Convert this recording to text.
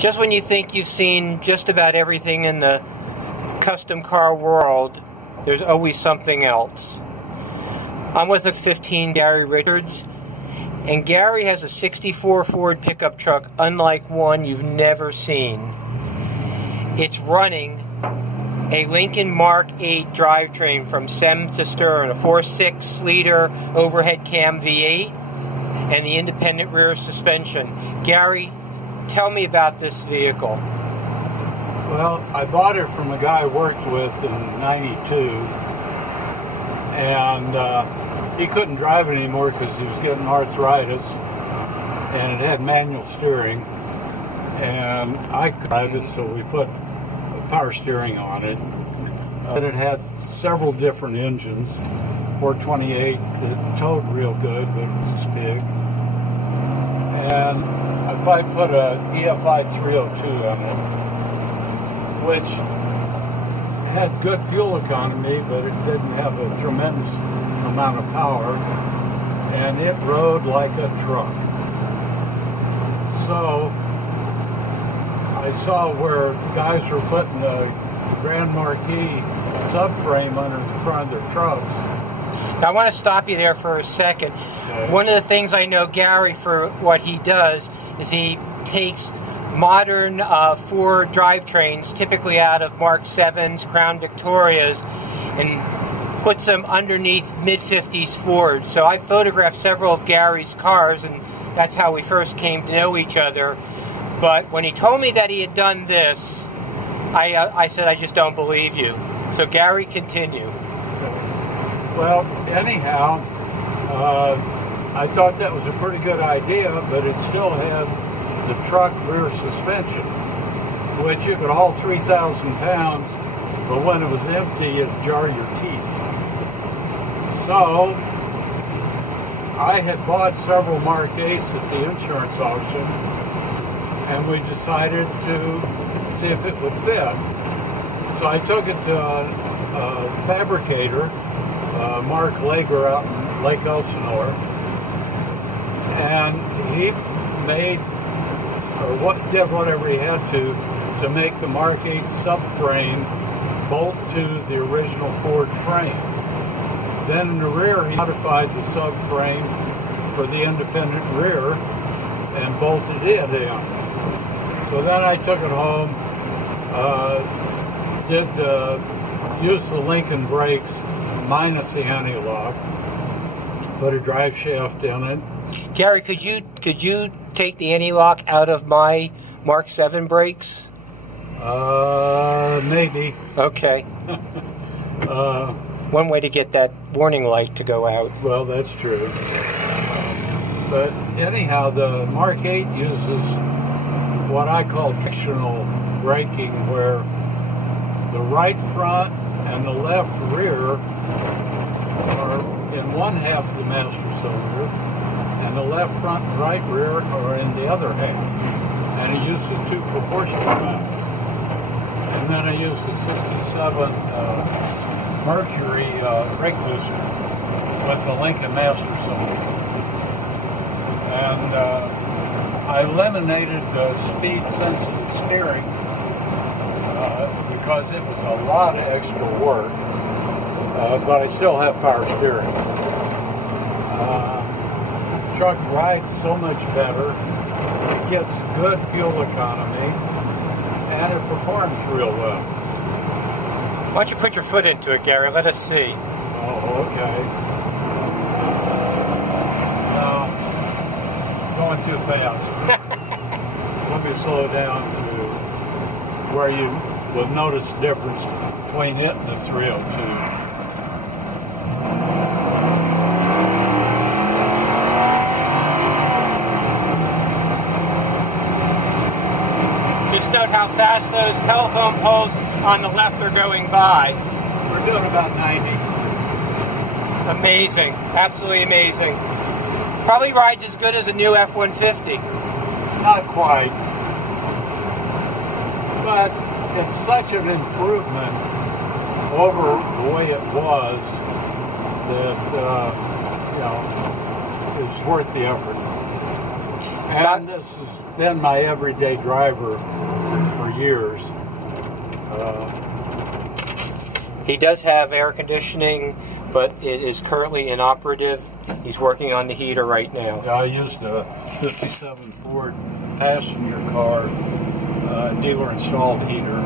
Just when you think you've seen just about everything in the custom car world, there's always something else. I'm with a 15 Gary Richards, and Gary has a 64 Ford pickup truck unlike one you've never seen. It's running a Lincoln Mark VIII drivetrain from stem to stern, a 4.6 liter overhead cam V8 and the independent rear suspension. Gary, tell me about this vehicle. Well, I bought it from a guy I worked with in '92, and he couldn't drive it anymore because he was getting arthritis, and it had manual steering, and I could drive it, so we put power steering on it. And it had several different engines. 428, it towed real good, but it was big. And if I put a EFI 302 on it, which had good fuel economy, but it didn't have a tremendous amount of power, and it rode like a truck. So I saw where guys were putting a Grand Marquis subframe under the front of their trucks. Now, I want to stop you there for a second. Okay. One of the things I know Gary for what he does is he takes modern Ford drivetrains, typically out of Mark VII's, Crown Victorias, and puts them underneath mid-50s Ford. So I photographed several of Gary's cars, and that's how we first came to know each other. But when he told me that he had done this, I said, I just don't believe you. So Gary, continue. Well, anyhow, I thought that was a pretty good idea, but it still had the truck rear suspension, which you could haul 3,000 pounds, but when it was empty, it'd jar your teeth. So I had bought several Mark VIIIs at the insurance auction, and we decided to see if it would fit. So I took it to a fabricator, Mark Lager out in Lake Elsinore, and he made, or did whatever he had to make the Mark VIII subframe bolt to the original Ford frame. Then in the rear, he modified the subframe for the independent rear and bolted it in. So then I took it home, used the Lincoln brakes minus the anti-lock, put a drive shaft in it. Gary, could you take the anti-lock out of my Mark VII brakes? Maybe. Okay. One way to get that warning light to go out. Well, that's true. But anyhow, the Mark VIII uses what I call frictional braking, where the right front and the left rear are in one half of the master cylinder, and the left front and right rear are in the other half. And it uses two proportional valves. And then I use the 67 Mercury brake booster with the Lincoln master cylinder. And I eliminated the speed-sensitive steering because it was a lot of extra work, but I still have power steering. The truck rides so much better, it gets good fuel economy, and it performs real well. Why don't you put your foot into it, Gary? Let us see. Oh, okay. Going too fast. Let me slow down to where you will notice the difference between it and the 302. Just note how fast those telephone poles on the left are going by. We're doing about 90. Amazing. Absolutely amazing. Probably rides as good as a new F-150. Not quite. But it's such an improvement over the way it was that, it's worth the effort. And this has been my everyday driver for years. He does have air conditioning, but it is currently inoperative. He's working on the heater right now. I used a 57 Ford passenger car dealer installed heater.